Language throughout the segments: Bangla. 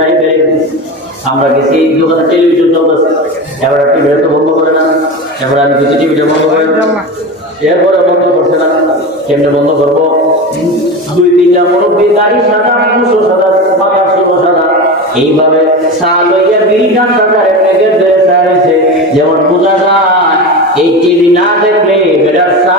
গাড়ি আমরা গেছি দোকানে টেলিভিশন চলতেছে? টিভিটা তো বন্ধ করে না। আমি কিছু টিভিটা বন্ধ করে এরপরে বন্ধ করছে না। কেমনে বন্ধ করব? দুই তিনটা মুরব্বী দাড়ি সাদা মুসো সাদা সাদা। এইভাবে চা লইয়া বিড়ি টাকার একটা গেট যেমন বোঝা যায়, এই টিভি না দেখলে বেটার চা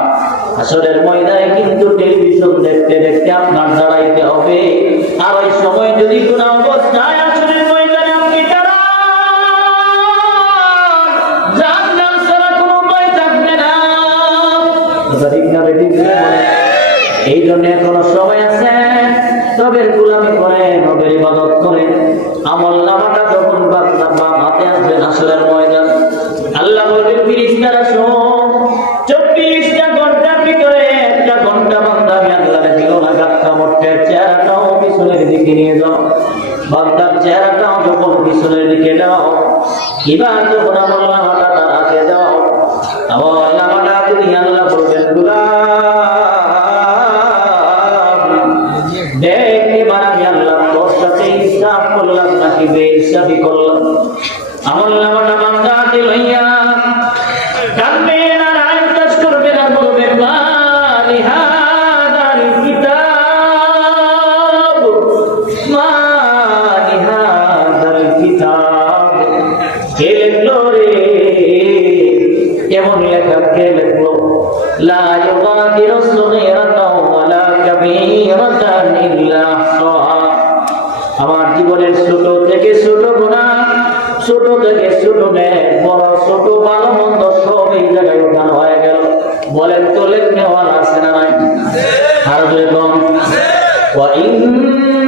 আসলের ময়দানে কিন্তু টেলিভিশন দেখতে দেখতে আপনার দাঁড়াইতে হবে। আর ওই সময় যদি কোনো অবস্থায় আসলের ময়দানে আপনি জাহান্নাম ছাড়া এই জন্য এখনও সময় আছে তবে গুলামি করে নবের ইবাদত করে আমল নামাটা যখন বান্দা বাম হাতে আসবে আসলের ময়দান, আল্লাহ বলবেন, ফিরিস্তারা শোন। ঘণ্টা বান্দা আমি আল্লাহ দিল না গাত্তা মোটের চেহারাটাও পিছনের নিয়ে যাও। বান্দার চেহারাটাও যখন পিছনের দিকে দাও এবার যখন তার হাতে দাও আমল তুমি আল্লাহ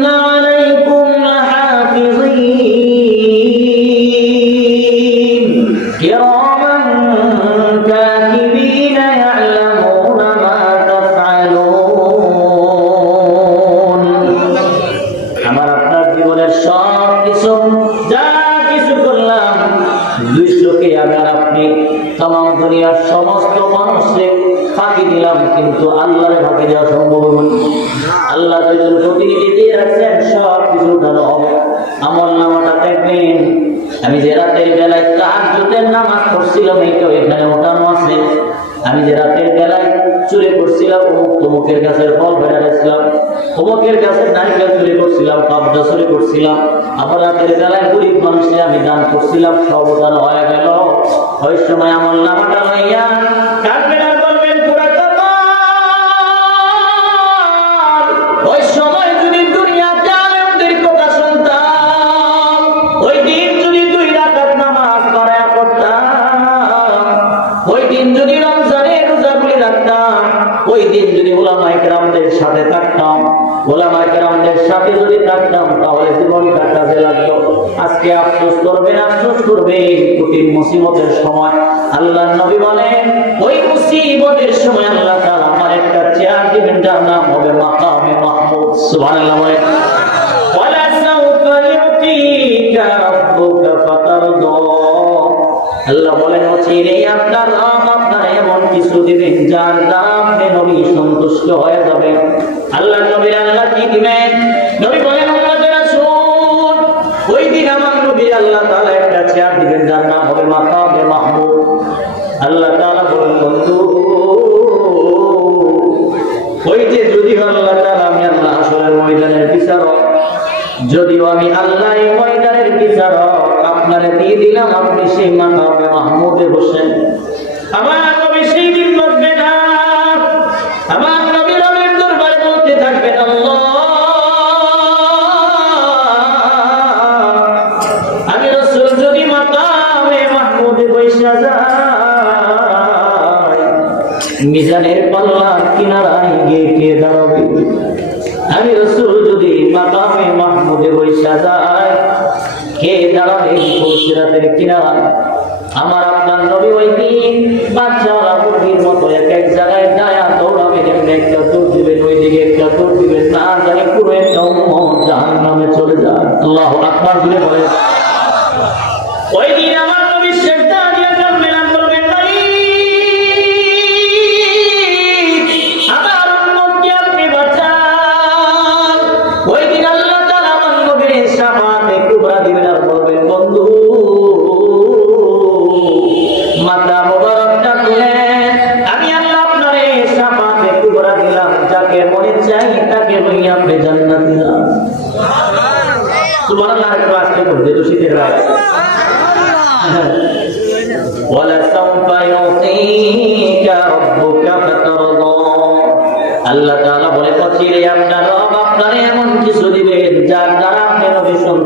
عليكم لحافظين অমুক তমুকের গাছের ফল বেড়াইছিলাম অমুকের গাছের নারিকেল চুরি করছিলাম কাবজা চুরি করছিলাম। আমার রাতের বেলায় গরিব মানুষে আমি দান করছিলাম, সব দান হয়ে গেল। ওই সময় আমার নামাটা লইয়া লাগল। আজকে আফসোস আফসোস কঠিন মুসিবতের সময়। আল্লাহ নবী ওই মুসিবতের সময় আল্লাহ তাআলা আমার একটা চেয়ার দিবেন, যার নাম হবে মাকামে মাহমুদ। সুবহানাল্লাহ ওয়ালা রাব্বুকা আল্লাহ বলেন আপনার আপনার এমন কিছু দিবেন, যার নবী সন্তুষ্ট হয়ে যাবে আল্লাহ নবীর আল্লাহ কি দিবেন? নবী বলেন আল্লাহ তাআলা একটা চেয়ার দিবেন, যার নাম হবে মাকামে মাহমুদ। আল্লাহ তাআলা বলেন, বন্ধু, ওই যে যদি আল্লাহ তাআলা আমি আল্লাহ আসলের ময়দানের বিচারক, যদিও আমি আল্লাহ এই ময়দানের বিচারক, আপনারে দিয়ে দিলাম, আপনি সেই মাকামে মাহমুদে বসেন। আমার মিজানের পাল্লা কিনারায় গিয়ে কে দাঁড়াবে? আমি রসুল যদি মাকামে মাহমুদে বৈশা যায়, কে দাঁড়াবে ফুলসিরাতের কিনারায়? আমার আপনার নবী ওই দিন মতো এক এক জায়গায় দায়া দৌড়াবে, যেমন একটা দৌড় দিবেন ওই দিকে একটা দৌড় দিবেন না জানি পুরো একটা উম্মত জাহান্নামে চলে যায়। আল্লাহ আকবার বলে বলে ওই দিন আমার নবী শেখদা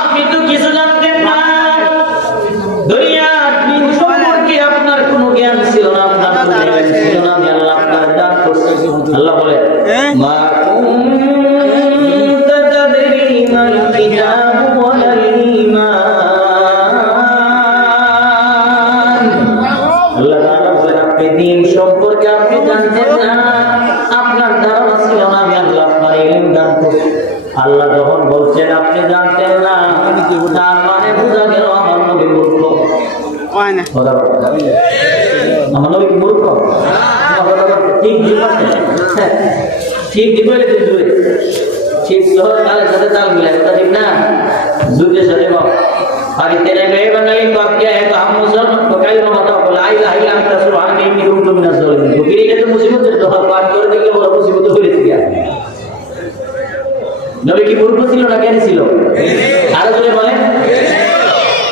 আপনি তো কিছু জানতেন জানতেন না? তার মানে বোঝা গেল আমার নবী মূর্খ। আমার নবী মূর্খ? ঠিক হ্যাঁ, ঠিক বলে ঠিক সহ তালের সাথে তাল মিলে কথা ঠিক না? দুধের সাথে আর তেরে মেয়ে বাঙালি কে এক আম মুসলমান তো কাই না মাতা বলে আই লাই লাই তা সুবহান কে কি রুম তুমি না তো তো মুসিবতের করে দিলে ওরা মুসিবত হয়ে নবী কি মূর্খ ছিল না জ্ঞানী ছিল? আরও জোরে বলেন।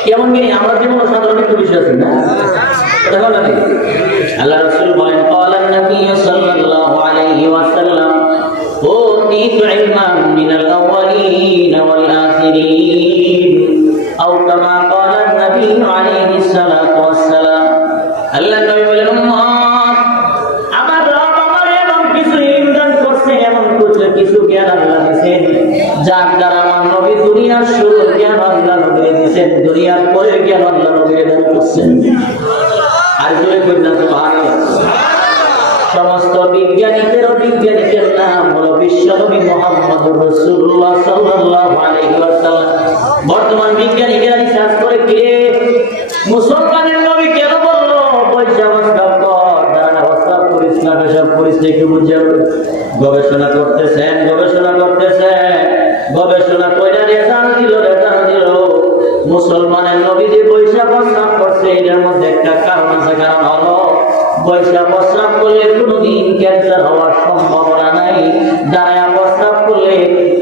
কেমন জ্ঞানী? আমার জীবন সাধারণ একটু বিশ্বাস না? আল্লাহ রসুল বলেন কলান নবী সাল্লাল্লাহু আলাইহি ওয়াসাল্লাম ও নিতু ইলমান মিনাল আওয়ালিন পয়সা প্রস্রাব করলে কোনোদিন ক্যান্সার হওয়ার সম্ভাবনা নাই। দাঁড়ায় প্রস্রাব করলে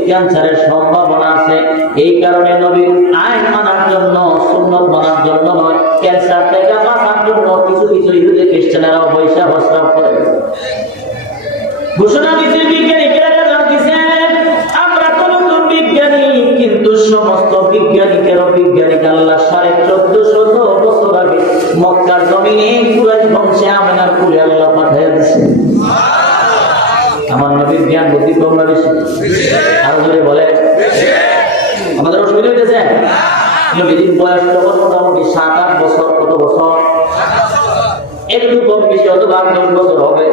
ক্যান্সারের সম্ভাবনা আছে। এই কারণে নবীর আইন মানার জন্য, সুন্নত মানার জন্য নয় ক্যান্সার থেকে বাঁচার জন্য কিছু কিছু ইহুদি খ্রিস্টানেরাও পয়সা প্রস্রাব করে। ঘোষণা দিচ্ছে বিজ্ঞানী সমস্ত বিজ্ঞানীকেরও বিজ্ঞানিক আল্লাহ সাড়ে চোদ্দ শত বছর আগে মক্কার জমিনে কুরাইশ বংশে আমেনার কুলে আল্লাহ পাঠিয়ে দিচ্ছে আমার নবীর জ্ঞান বুদ্ধি কম বেশি। আরও জোরে বলে। আমাদের অসুবিধা হইতেছে? নবীর বয়স তখন মোটামুটি সাত, আট বছর, কত বছর? একটু কম বেশি অত ভাগ দশ বছর হবে।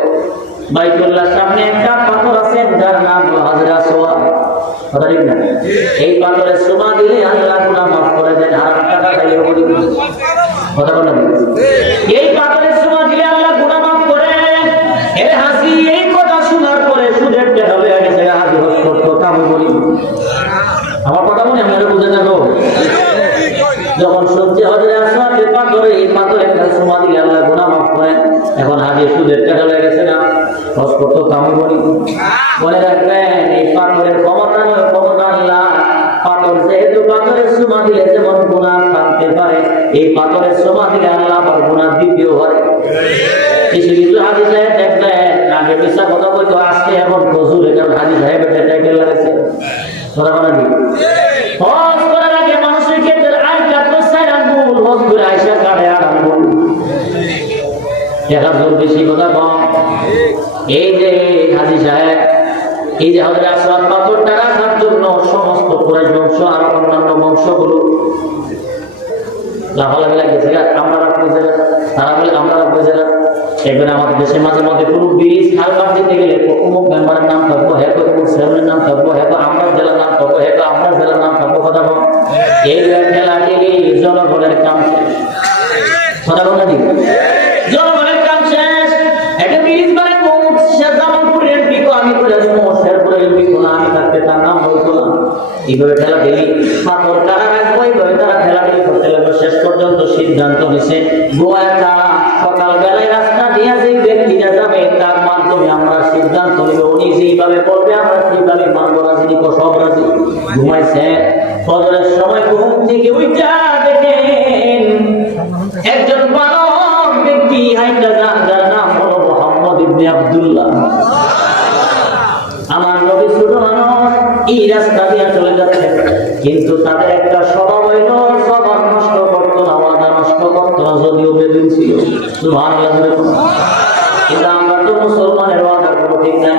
বাইতুল্লাহ সামনে একটা পাথর আছে, যার নাম হাজরা সোয়া। কথা ঠিক না? এই পাথরের সোমা দিলে আল্লাহ গুনাহ মাফ করে দেন, আর টাকা কথা বলেন? এই পাথরের আমার কথা মনে আপনারা বুঝে থাকো যখন সবজি হজরে আসলাম যে পাথরে, এই পাথর একটা সময় দিলে আল্লাহ গুণা মাফ করেন। এখন আগে সুদের টাকা লেগেছে না? খরচ করতো কামও করি মনে রাখবেন, এই পাথরের ক্ষমতা নয়, ক্ষমতা আল্লাহ। পাথর যেহেতু পাথরের সময় দিলে যেমন গুণা থাকতে পারে, এই পাথরের সময় দিলে আল্লাহ আবার গুণা দ্বিতীয় হয়। কিছু কিছু হাদিসে দেখবেন আগে মিশা কথা বলতো আজকে এখন প্রচুর এটা হাজি সাহেবের টাইটেল লাগছে। কথা বলা নেই হজ করার আগে মানুষের ক্ষেত্রে আয় কাটতো চার আঙ্গুল হজ করে আইসা কাটে আট আঙ্গুল দেখা জোর বেশি কথা কম। এই যে হাজি সাহেব, এই যে হজরে আসওয়াদ পাথরটা রাখার জন্য সমস্ত আর আমরা এবার আমাদের দেশের মাঝে মধ্যে কোনো ব্রিজ খাল দিতে গেলে অমুক মেম্বারের নাম থাকব হ্যাঁ অমুক চেয়ারম্যানের নাম থাকব হ্যাঁ আমরা জেলার নাম থাকব হ্যাঁ আমরা জেলার নাম থাকব, কথা এই খেলা গেলে জনগণের কাম কথা বল না ঠিক? জনগণের কাম শেষ। একটা ব্রিজ অমুক এমপি কো, আমি এমপি কো আমি তার নাম বলতো না। এইভাবে খেলা গেলি পাথর কারা রাখব, এইভাবে তারা খেলা করতে শেষ পর্যন্ত সিদ্ধান্ত নিছে গোয়াটা সকাল বেলায় রাস্তা দিয়ে যে ব্যক্তিরা যাবে তার মাধ্যমে আমরা সিদ্ধান্ত সব কিন্তু তাদের একটা স্বভাব হইল, স্বভাব নষ্ট করতো না নষ্ট করতো যদিও বেদিন ছিল। সুবহানাল্লাহ জোরে বলুন। কিন্তু আমরা তো মুসলমানের ওয়াদা কোনো ঠিক নাই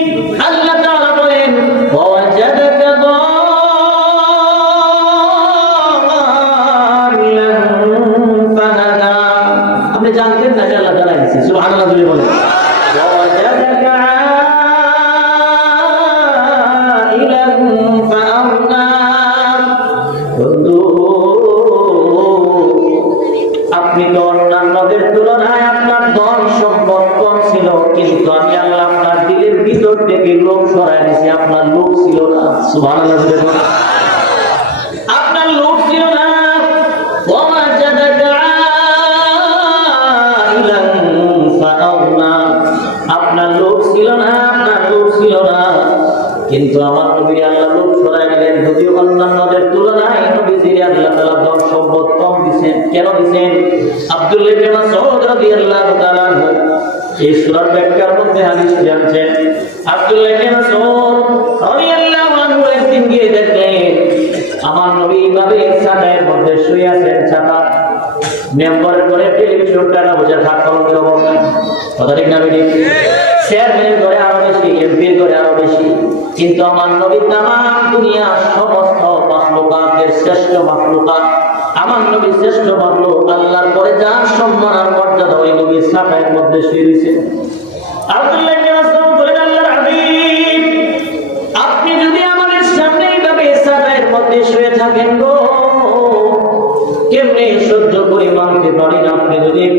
আপনার কিন্তু আমার নবী আল্লাহ যদিও অন্যান্যদের তুলনায় নবীজির আল্লাহ ধন সম্পদ কম দিবেন কেন আব্দুল্লাহ ইবনে মাসউদ রাদিয়াল্লাহু তাআলা এই সূরার ব্যাখ্যার মধ্যে হাদিস জানছেন। ইবনে মাসউদ গিয়ে দেখলেন আমার নবী এইভাবে ছাতার মধ্যে শুয়ে আছেন, ছাতা মেম্বারের করে টেলিভিশনটা না বোঝা থাক কলমের অবস্থা কথা ঠিক না বেটি? চেয়ারম্যানের ঘরে আরও বেশি এমপির ঘরে আরও বেশি। কিন্তু আমার নবী তাম দুনিয়ার সমস্ত মাখলুকাতের শ্রেষ্ঠ মাখলুকাত। আমার নবী শ্রেষ্ঠ মাখলুক, আল্লাহর পরে যার সম্মান আর মর্যাদা ওই নবী ছাতার মধ্যে শুয়ে রয়েছে। আব্দুল্লাহ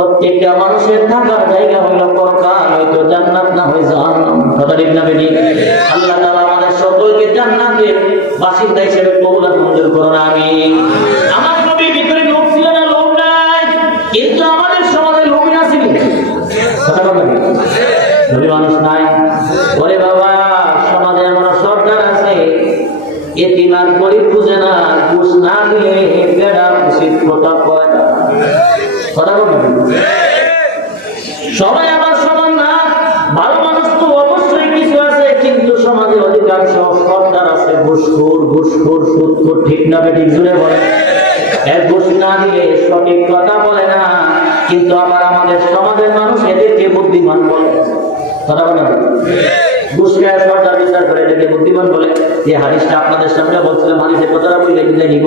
প্রত্যেকটা মানুষের থাকার জায়গা হলো পরকাল হয়তো জান্নাত না হয়ে জাহান্নাম। না আল্লাহ তাআলা আমাদের সকলকে জান্নাতের বাসিন্দা হিসেবে কবুল মঞ্জুর করুন, আমিন। আমার ছিল না লোক নাই, কিন্তু আমাদের সমাজে লোক আছে কি? কথা ধনী মানুষ নাই? বাবা, সমাজে আমরা সরকার আছে। এতিমার গরিব বুঝে না, ঘুষ না দিলে বেড়া উচিত না সবাই আমার সমান না? ভালো মানুষ তো অবশ্যই কিছু আছে, কিন্তু সমাজে অধিকাংশ সরকার আছে, ঘুষখোর ঘুষখোর, সুদখোর, ঠিক না বেঠিক জুড়ে বলে। বুদ্ধিমান বলে। কথা করে এদেরকে বুদ্ধিমান বলে। যে হাদিসটা আপনাদের সামনে বলছিলাম, হাদিসের কথাটা বলে নিব।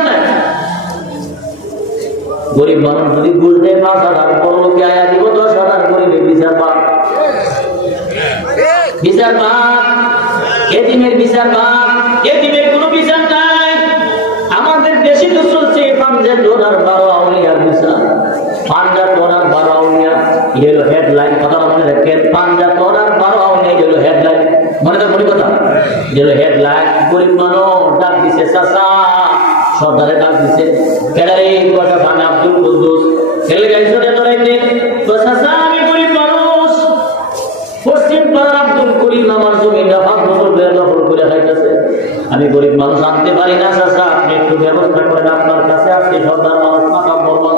গরিব মানুষ যদি ঘুষ দেয় পাঁচ হাজার বড় আয়া দিব, দশ হাজার গরিবের বিচার পাক। বিচার পাক। এতিমের বিচার পাক। এতিমের কোনো বিচার নাই। আমাদের দেশে তো চলছে পাঞ্জা ডোনার বারো আউলিয়ার বিচার। পাঞ্জা ডোনার বারো আউলিয়া, এই হেডলাইন কথাটা মনে রাখেন পাঞ্জা ডোনার বারো আউলিয়া, এই হেডলাইন মনে বলি কথা? এই হেডলাইন গরিব মানুষ ডাক দিছে, চাচা সর্দারে ডাক দিচ্ছে কেডারে কথা ভাঙা আব্দুল কুদ্দুস। ছেলে আমি মানুষ। পশ্চিম পাড়ার আব্দুল করিম আমার জমিটা বছর ধরে দখল করে আমি গরিব মানুষ, আনতে পারি না আপনি একটু ব্যবস্থা করেন, আপনার কাছে আসছে সর্দার মানুষ বলবেন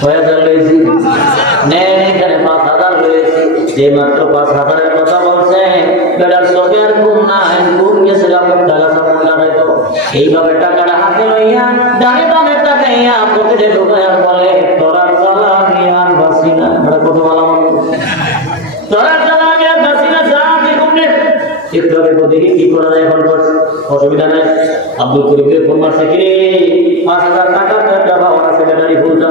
ছয় হাজার লয়েছি নেন এখানে পাঁচ হাজার লয়েছি যে মাত্র পাঁচ হাজারের কথা বলছেন বেটার চোখে আর ঘুম নাই ঘুম গেছিলাম টাকা সামনে লাগাইতো এইভাবে টাকাটা হাতে লইয়া ডানে ডানে তাকাইয়া পকেটে ঢুকাইয়া বলে, তোরা চালা আমি আর বাসি না। কত ভালো তোরা চালা আমি আর বাঁচি কি অসুবিধা নাই। আব্দুল করিমের ফোন মারছে কিরে পাঁচ হাজার টাকা, একটা ভাবনা সেক্রেটারি ফুলটা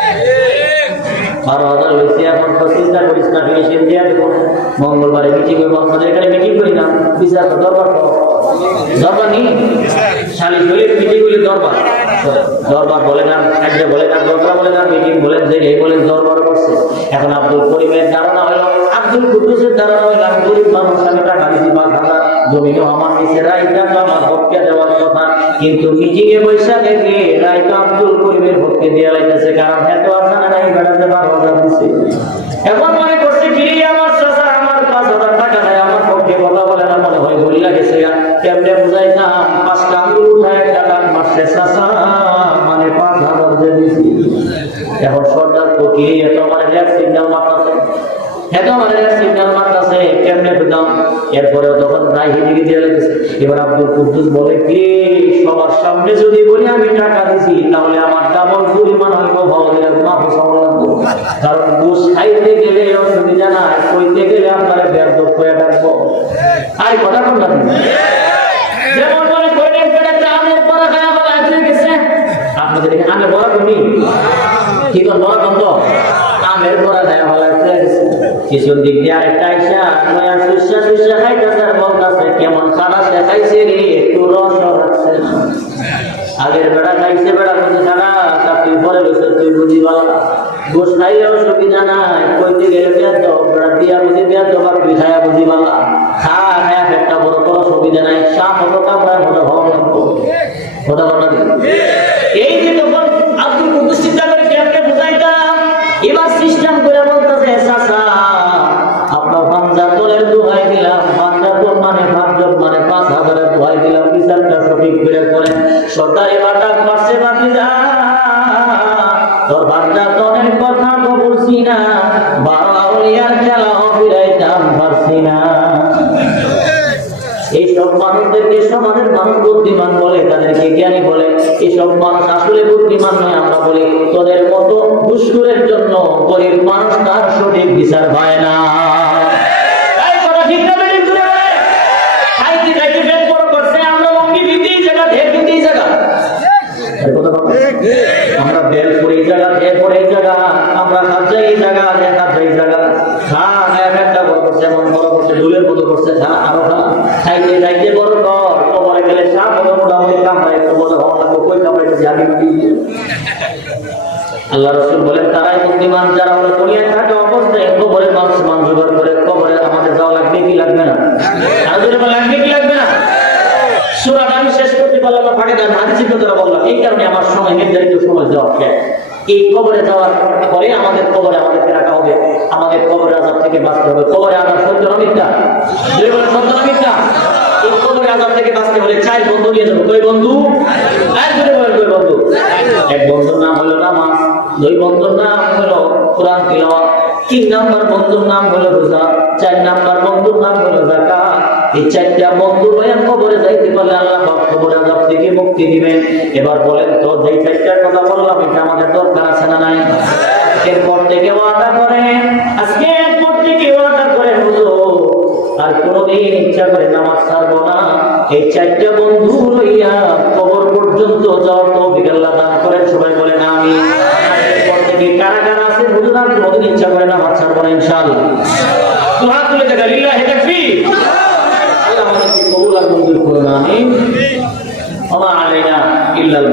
বারো হাজার হয়েছে, এখন তো চিন্তা করিস না দিয়ে দেবো। মঙ্গলবারে মিটিং হইব আমাদের এখানে মিটিং করি না। বিচার তো দরবার দরবার নেই? হইলে মিটিং হইলে দরবার। দরবার বলে না একটা বলে না, দরবার বলে না মিটিং বলেন, যে এই বলেন, দরবার করছে। এখন আব্দুল করিমের ধারণা হলো, আব্দুল কুদ্দুসের ধারণা হলো গরিব মানুষ আমি টাকা দিছি পাঁচ জমিও আমার নিচে রাইটা তো আমার ভোটকে দেওয়ার কথা, কিন্তু মিটিং এ বৈশা দেখে রাইটা আব্দুল করিমের ভোটকে দেওয়া লাইতেছে কারণ এত আসানা নাই, বেড়াতে হাজার দিছে এখন মনে করছে, কি আমার চাচা, আমার পাঁচ হাজার টাকা নাই, আমার পক্ষে কথা বলে না, মনে হয় বলি লাগেছে কেমনে বুঝাই না পাঁচটা আঙ্গুল উঠায় টাকা মারছে, চাচা মানে পাঁচ হাজার যে দিছি। এখন সর্দার তো কি এত আমার রেড সিগন্যাল মারতেছে। এত আমার রেড সিগন্যাল মারতেছে, কেমনে পেতাম এরপরে তখন রায় হিদিকে দিয়ে লেগেছে এবার আব্দুল কুদ্দুস বলে, কি সবার সামনে যদি বলি, আমি টাকা দিছি, তাহলে আমার ডাবল পরিমাণ হইব, ভবনের মাফ সামলাবো কারণ ঘুষ খাইতে গেলে অসুবিধা নাই কইতে গেলে আপনার ব্যর্থ করে ডাকবো আর কথা না যেমন মনে করেন পেটে চালের পরা খায়া বলা আছে গেছে। আপনাদের আমের বড় কমি কি বড় বন্ধ আমের পরা খায়া বলা আছে কিছুর দিক দিয়ে আরেকটা আইসা নয়া সুসা সুসা খাইতেছে আর বলতেছে, কেমন খারাপ দেখাইছে রে, একটু রস হচ্ছে আগের বেড়া খাইছে বেড়া কিন্তু সারা চাকরি পরে বসে, তুই বুঝি ভালো গোস খাইলেও সুবিধা নাই। কইতে গেলে পেঁয়াজ বেড়া দিয়া বুঝি পেঁয়াজ দাও আর বুঝি ভালো খা, খায়া পেটটা বড় কোনো সুবিধা নাই। সাপ হতো কামড়ায় ভালো লাগবো হতো ভালো এই যে তখন কুদ্দুস চিন্তা করে বুঝাইতাম, এবার সিস্টেম করে বলতেছে, চাচা আপনার পাঞ্জা তোলের দোহাই দিলাম পাঞ্জা তোল মানে পাঁচজন মানে পাঁচ হাজারের দোহাই বিচারটা সঠিক করে করেন। সরকার এবার ডাক মারছে বাকি যা। তোর পাঞ্জা তোলের কথা তো বলছি না। বারো আউলিয়ার খেলা ফিরাইতাম পারছি না। এই সব মানুষদেরকে সমাজের মানুষ বুদ্ধিমান বলে, তাদেরকে জ্ঞানী বলে। এইসব মানুষ আসলে বুদ্ধিমান নয়, আমরা বলি, তোদের মতো দুষ্কুরের জন্য গরিব মানুষ তার সঠিক বিচার পায় না এই কথা ঠিক না বেঠিক জোরে বলে? খাইতে খাইতে পেট বড় করছে, আমরা অঙ্গি দিতেই জায়গা, ঢের দিতেই জায়গা। এই কথা বলো। আমরা বেল পরে এই জায়গা ঢের পরে এই আমরা আল্লাহ রসুল বলেন, তারাই বুদ্ধিমান, যারা হলো দুনিয়া থাকা অবস্থায়, কবরে মানুষ মান জোগাড় করে, কবরে আমাদের যাওয়া লাগবে কি লাগবে না? লাগবে কি লাগবে না? সুরাটা আমি শেষ করতে পারলাম ফাঁকে দেন, হাদিসের কথা বললাম, এই কারণে আমার সময়, নির্ধারিত সময় দেওয়া। এই কবরে যাওয়ার পরে আমাদের কবরে আমাদেরকে রাখা হবে। আমাদের কবরে আজাব থেকে বাঁচতে হবে। কবরে আজাব সত্য না। মিথ্যা দুই বলে সত্য না। এই কবরে আজাব থেকে বাঁচতে হলে চার বন্ধু নিয়ে যাব। কই বন্ধু? বন্ধু? এক বন্ধুর নাম হলো নামাজ, দুই বন্ধুর নাম হলো কোরআন তিন নাম্বার বন্ধুর নাম হলো রোজা, চার নাম্বার বন্ধুর নাম হলো যাকাত। এই চারটা বন্ধু এবার বলেন তো, যেই চারটার কথা বললাম, এটা আমাদের দরকার আছে না নাই? এরপর থেকে ওয়াদা করে আজকে এরপর থেকে ওয়াদা করে হুজুর। আর কোনোদিন ইচ্ছা করে নামাজ ছাড়বো না। এই চারটা বন্ধু লইয়া কবর পর্যন্ত যাওয়ার তৌফিক আল্লাহ দান করেন, সবাই বলেন আমি কারা কারা আছে হুজুর, আর কোনোদিন ইচ্ছা করে নামাজ ছাড়বো না ইনশাআল্লাহ। তুলে দেখা, লিল্লাহি তাকবীর। আল্লাহ আমাদেরকে কবুল আর মঞ্জুর করুন আমি আমার আলাইনা ইল্লাল